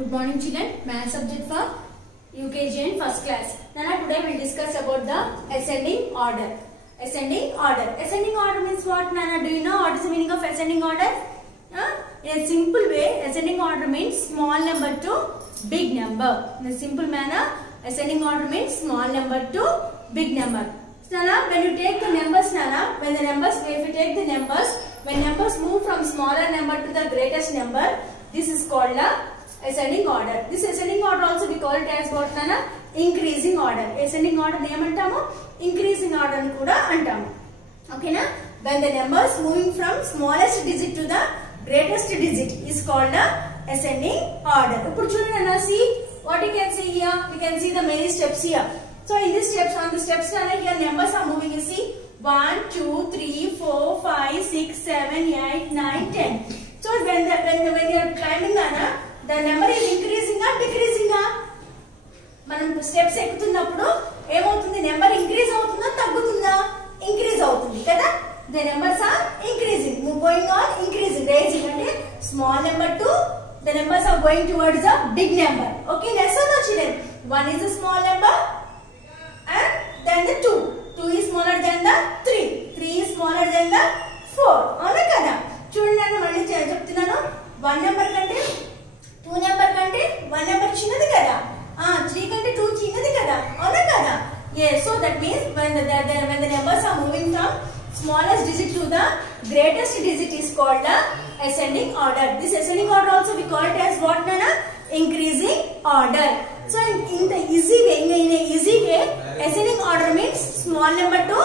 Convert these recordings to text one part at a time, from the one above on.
Good morning children. Math subject for UKG and first class. Nana, today we will discuss about the ascending order. Ascending order. Ascending order means what, Nana? Do you know what is the meaning of ascending order? In a simple way, ascending order means small number to big number. In a simple manner, ascending order means small number to big number. So, Nana, when you take the numbers, Nana, if you take the numbers, when numbers move from smaller number to the greatest number, this is called the ascending order. This ascending order also we call it as what, Nana? Increasing order. Ascending order name antamo, increasing order ani kuda antamo. Okay na? When the numbers moving from smallest digit to the greatest digit is called the ascending order. Ippudu chudandi Nana, see what you can see here. We can see the many steps here. So in these steps, on the steps, Nana, here numbers are moving. You see 1, 2, 3, 4, 5, 6, 7, 8, 9, 10. So when you are climbing, Nana, the number is increasing or decreasing? మనం steps ఎక్కుతున్నప్పుడు ఏమవుతుంది? Number increase అవుతుందా తగ్గుతుందా? Increase అవుతుంది కదా. The numbers are increasing, going on increasing, raising అంటే small number to the numbers are going towards a big number. Okay, yes or no children? 1 is a small number and then the 2. 2 is smaller than the 3. 3 is smaller than the 4. అవునా కదా? చూడండి నేను మళ్ళీ చెప్తున్నాను. 1 number కంటే 2 number కంటే 1 number చిన్నది కదా. 3 కంటే 2 చిన్నది కదా. అవునా కదా? Yes, so that means when the numbers are moving from smallest digit to the greatest digit is called the ascending order. This ascending order also we call it as what, Nana? Increasing order. So in the easy way, in a easy way, ascending order means small number to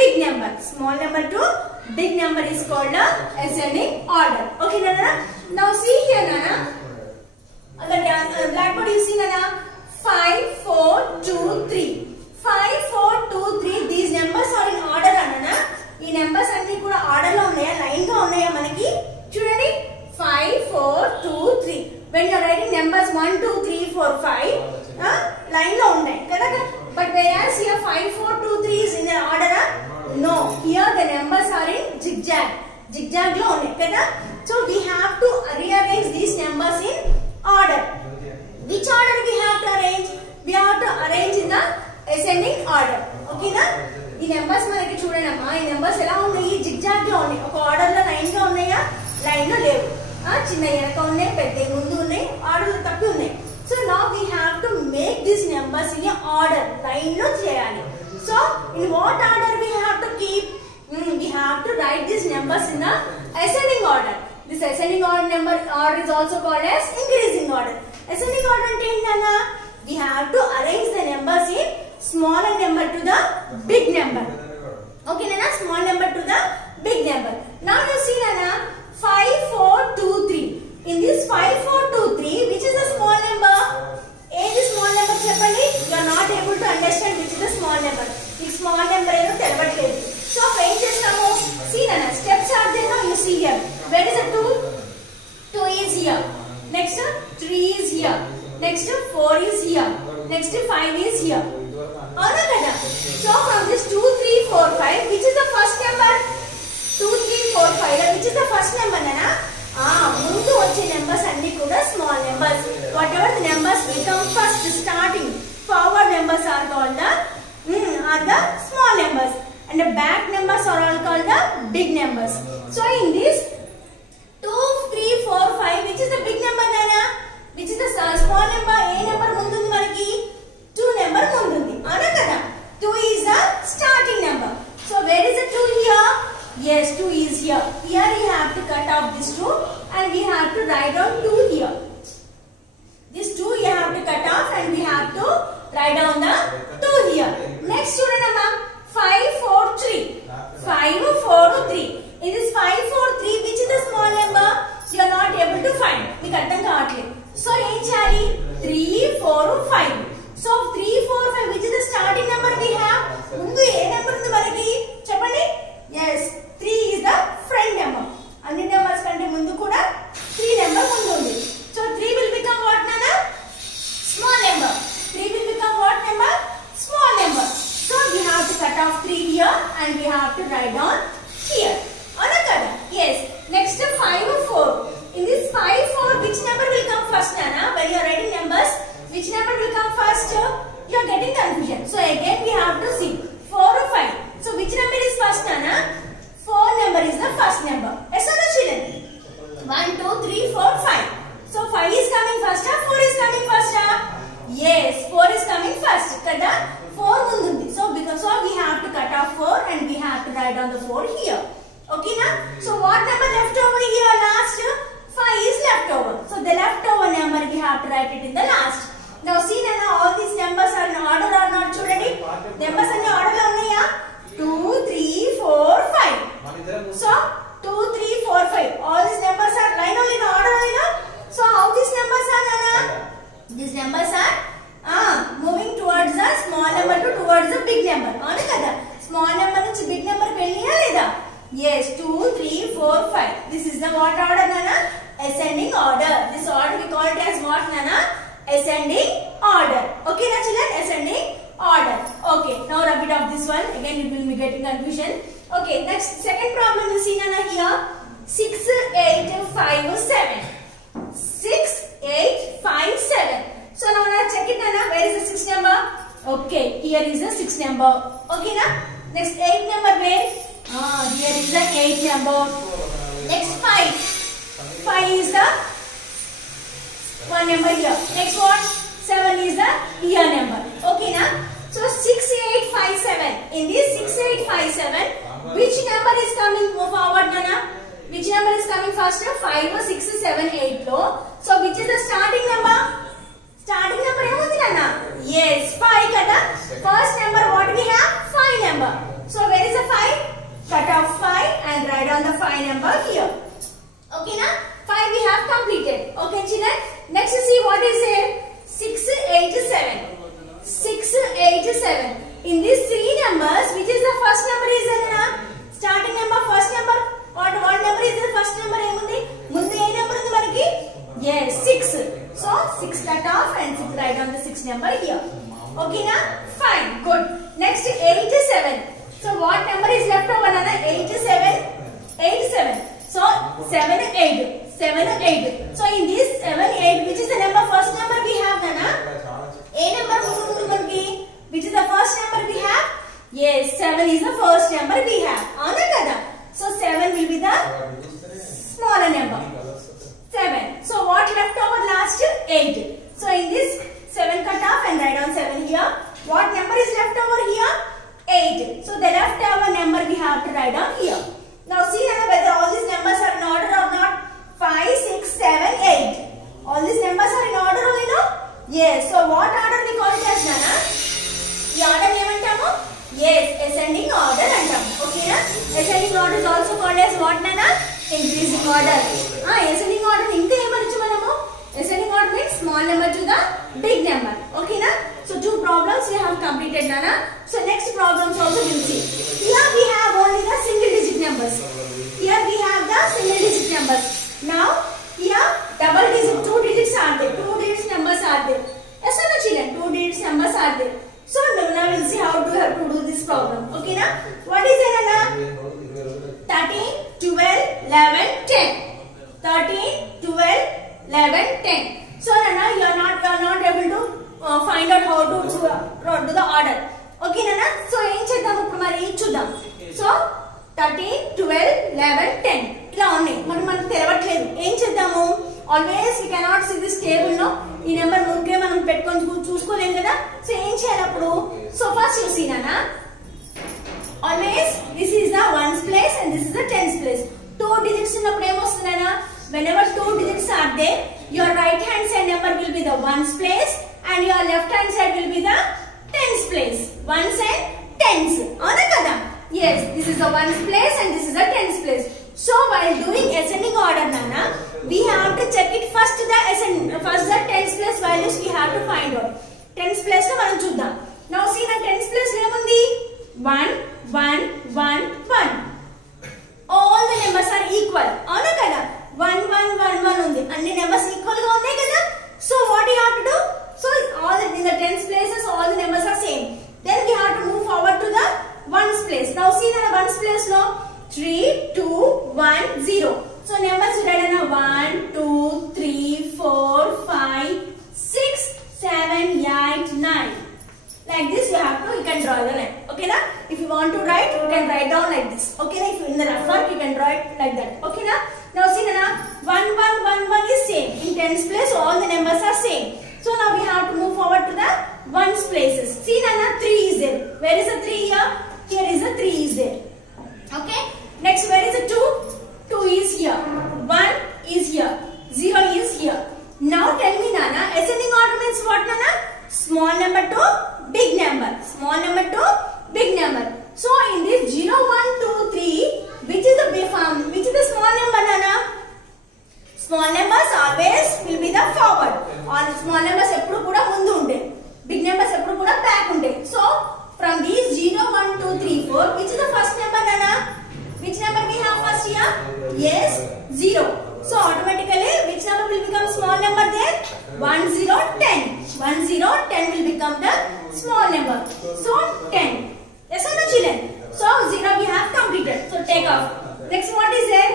big number. Small number to big number is called the ascending order. Okay, Nana? Now see here, Nana. On the blackboard you see, Nana, 5, 4, 2, 3. 5, 4, 2, 3. These numbers are in order, Nana. ఈ numbers అన్ని కూడా order లో ఉన్నాయా, line గా ఉన్నాయా మనకి? చూడండి 5, 4, 2, 3. When you are writing numbers 1, 2, 3, 4, 5, line లో ఉన్నాయి కదా. But whereas here 5, 4, 2, 3 is in the order, no. Here the numbers are in zigzag. Zigzag లో ఉన్నాయి కదా. So we have to rearrange these numbers in order. Which order we have to arrange? We have to arrange in the ascending order. Okay na? ఈ numbers మనకి చూడండి అమ్మా, ఈ numbers ఎలా ఉన్నాయి? జిగ్జాగ్ లో ఉన్నాయి. ఒక ఆర్డర్ లో లైన్ గా ఉన్నాయా? లైన్ లో లేవు. చిన్న వెనక ఉన్నాయి, పెద్ద ముందు ఉన్నాయి, ఆర్డర్ లో తప్పి ఉన్నాయి. So now we have to make these numbers in a order. Line లో చేయాలి. So in what order we have to keep? We have to write these numbers in the ascending order. This ascending order is also called as increasing order. Ascending order అంటే ఏంటన్నా? We have to arrange the numbers in smaller number to the big number. Okay, Nana? Small number to the big number. Now you see, Nana, 5, 4, 2, 3. In this 5, 4, 2, 3, which is the small number? Is the small number చెప్పండి? You are not able to understand which is the small number. ఈ small number ఏదో తెలవట్లేదు. So ఏం చేస్తాము? See, Nana, steps are there. Now you see here. Where is the 2? 2 is here. Next 3 is here. Next 4 is here. Next 5 is here. అవునా కదా? So from this 2, 3, 4, 5, which is the first number? 2, 3, 4, 5. Which is the first number, Nana? ముందు వచ్చే numbers అన్ని కూడా small numbers. Whatever the numbers become first starting forward numbers are called the small numbers, and the back numbers are all called the big numbers. So in this 2, 3, 4, 5, which is the big number, Nana? Which is the small number? A number ముందుంది మనకి? 2 number ముందుంది. అవునా కదా? 2 is the starting number. So where is the 2 here? Yes, 2 is here. Here you have to cut off this 2 and we have to write down 2 here. This 2 you have to cut off and we have to write down the 2 here. Next student, 5, 4, 3. 5, 4, 3. In this 5, 4, 3, which is the small number? You are not able to find. మీకు అర్థం కావట్లేదు. So ఏం చేయాలి? 3, 4, 5. So 3, 4, 5, which is the starting number we have? ముందు ఏ number ఉంది మనకి? చెప్పండి. Yes, 3 is the front number. అన్ని numbers కంటే ముందు కూడా 3 number ముందు ఉంది. So 3 will become what, Nana? Small number. 3 will become what number? Small number. So we have to cut off 3 here and we have to write down here. Yes. Next 5, 4. In this 5, 4, which number 4, 5. So 5 is coming first, 4 is coming first. Yes, 4 is coming first. Kada 4 mundundi. So we have to cut off 4 and we have to write down the 4 here. Okay na? So what number left over here last? 5 is left over. So the leftover number we have to write it in the last. Now see Nana, all these numbers are in order or not children? Numbers are in order lo unnaya? 2, 3, 4, 5. So 2, 3, 4, 5. All these numbers are line only in order only na? So how these numbers are Nana? These numbers are moving towards the small number to towards the big number. Avuna kada? Small number nunchi big number pelliya leda? Yes, 2, 3, 4, 5. This is the what order Nana? Ascending order. This order we call it as what Nana? Ascending order. Okay na children? Ascending order. Okay, now rub it off this one. Again you will be getting confusion. Okay, next second problem you see Nana here. 6, 8, 5, 7. 6, 8, 5, 7. So now check it Nana. Where is the 6 number? Okay, here is the 6 number. Okay na? Next 8 number where? Here is the 8 number. Next 5. 5 is the one number here. Next what? 7 is the here number. Okay na? So 6, 8, 5, 7. In this 6, 8, 5, 7, which number is coming forward Nana? Which number is coming first? 5, 6, 7, 8 lo. So which is the starting number? Starting number emundi Nana? Yes, 5 kada. First number what we have? 5 number. So where is the 5? Cut off 5 and write down the 5 number here. Okay na? 5 we have completed. Okay children? Next see what is it? 6, 8, 7. 6, 8, 7. In these 3 numbers, which is the first number is Nana? Starting number, first number. What number is the first number? Mundu A number ఉంది మనకి? Yes, 6. So 6 cut off and write down the 6 number here. Okay na? Fine, good. Next 8, 7. So what number is left over Nana? 8, 7. 8, 7. So 7, 8. 7, 8. So in this 7, 8, which is the number? First number we have Nana? A number mundu manaki. Which is the first number we have? Yes, 7 is the first number we have. Avuna kada? So 7 will be the smaller number. 7. So what left over last? 8. So in this 7 cut off and write down 7 here. What number is left over here? 8. So the left over number we have to write down here. Now see Nana, whether all these numbers are in order or not. 5, 6, 7, 8. All these numbers are in order only, no? Yes. So what order we call it as Nana? The order emantamu? Yes, ascending order antamu. Okay na? Ascending order is also called as what Nana? Increasing order. Ascending order inka emanachu manamu? Ascending order means small number to the big number. Okay na? So 2 problems we have completed Nana. So next problems also we will see. Here we have only the single digit numbers. Here we have the single digit numbers. Now here double digit, 2 digits are there. 2 digits numbers are there. Yes or no children? 2 digits numbers are there. So now we will see how to have to do this problem. Okay na? What is it Nana? 13, 12, 11, 10. 13, 12, 11, 10. So Nana, you are not able to find out how to do the order. Okay Nana? So em cheddam ippudu mari chuddam. So 13, 12, 11, 10. ఇలా ఉన్నాయి మనకు తెలవట్లేదు ఏం చేద్దాము always we cannot see this table no ఈ number ముందుకే మనం పెట్టుకొని చూసుకోలేం కదా సో ఏం చేయాలి అప్పుడు సో ఫస్ట్ యు సీ నానా always this is the ones place and this is the tens place 2 digits ఉన్నప్పుడు ఏమొస్తుందనా whenever 2 digits are there your right hand side number will be the ones place and your left hand side will be the tens place ones and tens అవునా కదా yes this is the ones place and this is the tens place. So while doing ascending order Nana, we have to check it first the tens place values we have to find out. Tens place lo manam chuddam. Now see na tens place lo emundi 1 1 1 1. All the numbers are equal. Avuna kada 1 1 1 1 undi. Anni numbers equal ga unnai kada. So what you have to do? So all in the tens places all the numbers are same. Then we have to move forward to the ones place. Now see na ones place lo 3 2 1 0. So numbers you write na 1 2 3 4 5 6 7 8 9. Like this you have to you can draw the line. Okay na? If you want to write you can write down like this. Okay na? If you in the rough work you can draw it like that. Okay na? Now see na 1 1 1 1 are same. So now we have to move forward to the ones places. See Nana, 3 is there. Where is the 3 here? Here is the 3 is there. Okay. Next, where is the 2? 2 is here. 1 is here. 0 is here. Now tell me Nana, ascending order means what Nana? Small number to big number. Small number to big number. So in this 0, 1, 2, 3, which is the small number Nana? Small numbers always will be the forward. Or small numbers eppudu kuda mundu unde. Big numbers eppudu kuda back unde. So from these 0, 1, 2, 3, 4, which is the first number Nana? Which number we have first here? Yes, 0. So automatically which number will become small number there? 1, 0, 10. 1, 0, 10 will become the small number. So 10. Yes or no children? So 0 we have completed. So take off. Next what is there?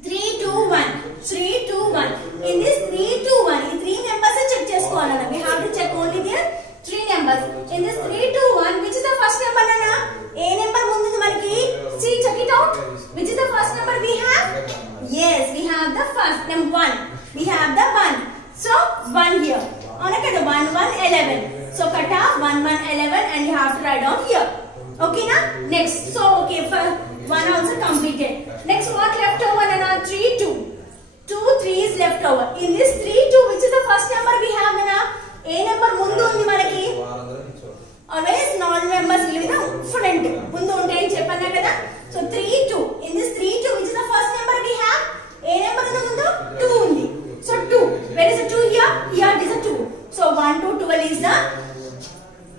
3, 2, 1. 3, 2, 1. In this 3, 2, 1, in 3 numbers check chesukovalana. We have to check only the 3 numbers. In this 3, 2, 1, which is the first number Nana? A number mundu manaki. See, check it out. Which is the first number we have? Yes, we have the first number 1. We have the 1. So 1 here. On a 1, 1, 11. So cut off 1, 1, 11 and you have to write down here. Okay na? Next. So okay, for 1 also completed. Next what left over Nana? 3, 2. 2, 3 is left over. In this 3, 2, which is the first number we have Nana? A number mundu undi manaki. Always non numbers will be the front. Mundu unte ani cheppana kada. So 3, 2. In this 3, 2, which is the first number we have? A number mundu 2 undi. So 2. Where is the 2 here? Here it is a 2. So 1 to 12 is the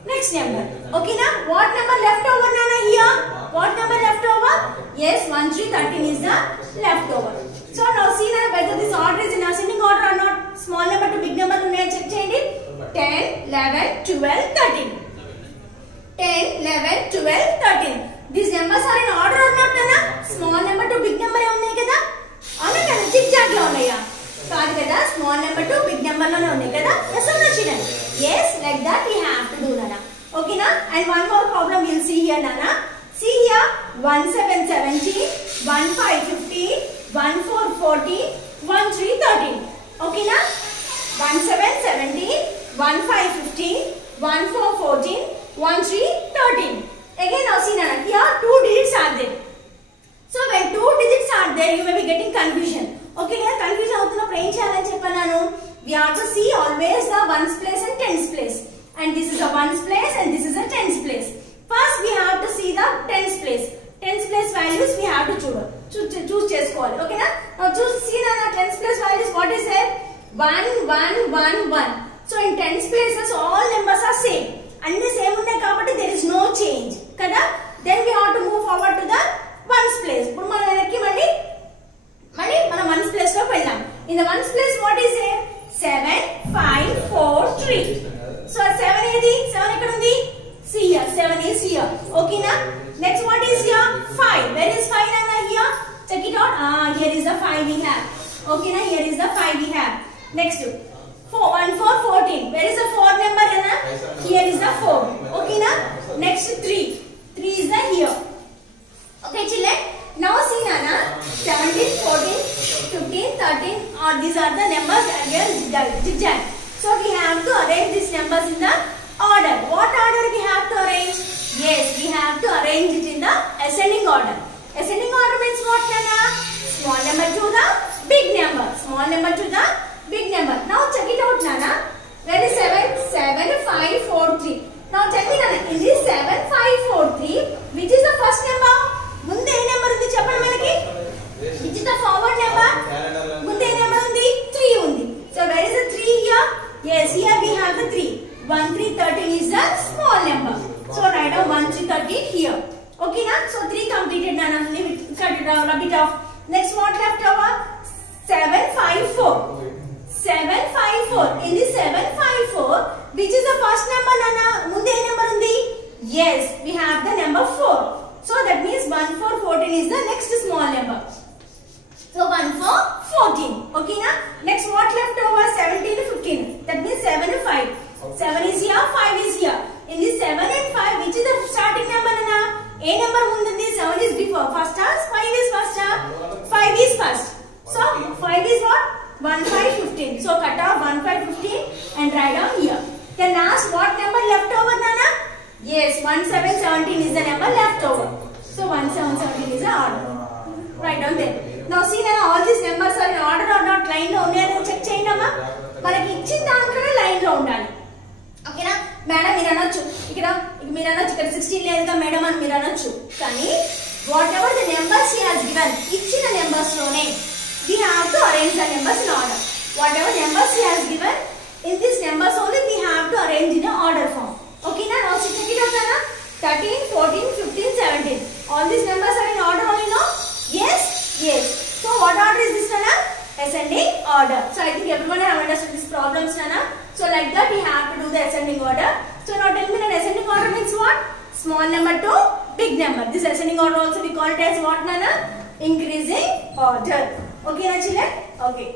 next number. Okay na? What number left over Nana here? What number left over? Yes, 1, 3, 13 is the left over. So now see na whether this order is in ascending order or not. Small number to big number unnaya check cheyandi. 10, 11, 12, 13. 10, 11, 12, 13. These numbers are in order or not Nana? Small number to big number unnai kada? Avuna kada zigzag lo unnaya? Kaadu kada, small number to big number lo unnai kada? Yes or no children? Yes, like that we have to do Nana. Okay na? And one more problem you will see here Nana. See here 1, 7, 17, 1, 5, 15, 1, 4, 14, 1, 3, 13. Okay na? 1, 7, 17, 1, 5, 15, 1, 4, 14, 1, 3, 13. Again now see Nana, here 2 digits are there. So when 2 digits are there, you may be getting confusion. Okay, here confusion avutunnappudu em cheyalani cheppanu. We have to see always the ones place and tens place. And this is a ones place and this is a tens place. First we have to see the tens place. Tens place values we have to choose chesukovali. Okay na? Now choose see Nana tens place values. What is there? 1, 1, 1, 1. So in tens places all numbers are same. And the same unnai kabatti there is no change. Kada? Then we have to move forward to the ones place. Ippudu mana venakki mandi mana ones place lo vellam. In the ones place what is there? 7, 5, 4, 3. So 7 edi? 7 ekkada undi? See here, 7 is here. Okay na? Next what is here? 5. Where is 5 Nana here? Check it out. Here is the 5 we have. Okay na? Here is the 5 we have. Next 1, 4, 14. Where is the 4 number Nana? Here is the 4. Okay na? Next 3. 3 is the here. Okay children? Now see Nana. 17, 14, 15, 13. These are the numbers and we are zigzag. So we have to arrange these numbers in the order. What order we have to arrange? Yes, we have to arrange it in the ascending order. Ascending order means what Nana? Small number to the big number. Small number to the big number. Now check it out Nana. Where is 7? 7, 5, 4, 3. Now check me Nana. In this 7, 5, 4, 3, which is the first number? Munde e number undi cheppandi manaki? Which is the forward number? Munde e number undi? 3 undi. So where is the 3 here? Yes, here we have the 3. 1, 3, 13 is the small number. So write down 1, 3, 13 here. Okay na? So 3 completed Nana. Cut it down a bit off. Next what left over? 7, 5, 4. 7, 5, 4. In this 7, 5, 4, which is the first number Nana? Munde e number undi? Yes, we have the number 4. So that means 1, 4, 14 is the next small number. So 1, 4, 14. Okay na? Next what left over? 17 to 15. That means 7 and 5. 7 is here, 5 is here. In this 7 and 5, which is the starting number Nana? A number mundundi, 7 is before. First or 5 is first or? 5 is first. So 5 is what? 1, 5, 15. So cut off 1, 5, 15 and write down here. Then last what number left over, Nana? Yes, 1, 7, 17 is the number left over. So 1, 7, 17 is the order. Write down there. Now see, Nana, all these numbers are in order or not? Line lo unnayani check cheyindama. Manaki icchin dantlone line lo undali. Okay na? Madam మీరు అనొచ్చు ఇక్కడ 16 లేదుగా madam అని మీరు అనొచ్చు. కానీ whatever the numbers he has given, ఇచ్చిన numbers లోనే we have to arrange the numbers in order. Whatever numbers he has given, in these numbers only we have to arrange in a order form. Okay na? Now check it out, Nana. 13, 14, 15, 17. All these numbers are in order only, no? Yes? Yes. So what order is this, Nana? Ascending order. So I think everyone have understood these problems, Nana. So like that we have to do the ascending order. So now tell me, an ascending order means what? Small number to big number. This ascending order also we call it as what, Nana? Increasing order. Okay, na children? Okay.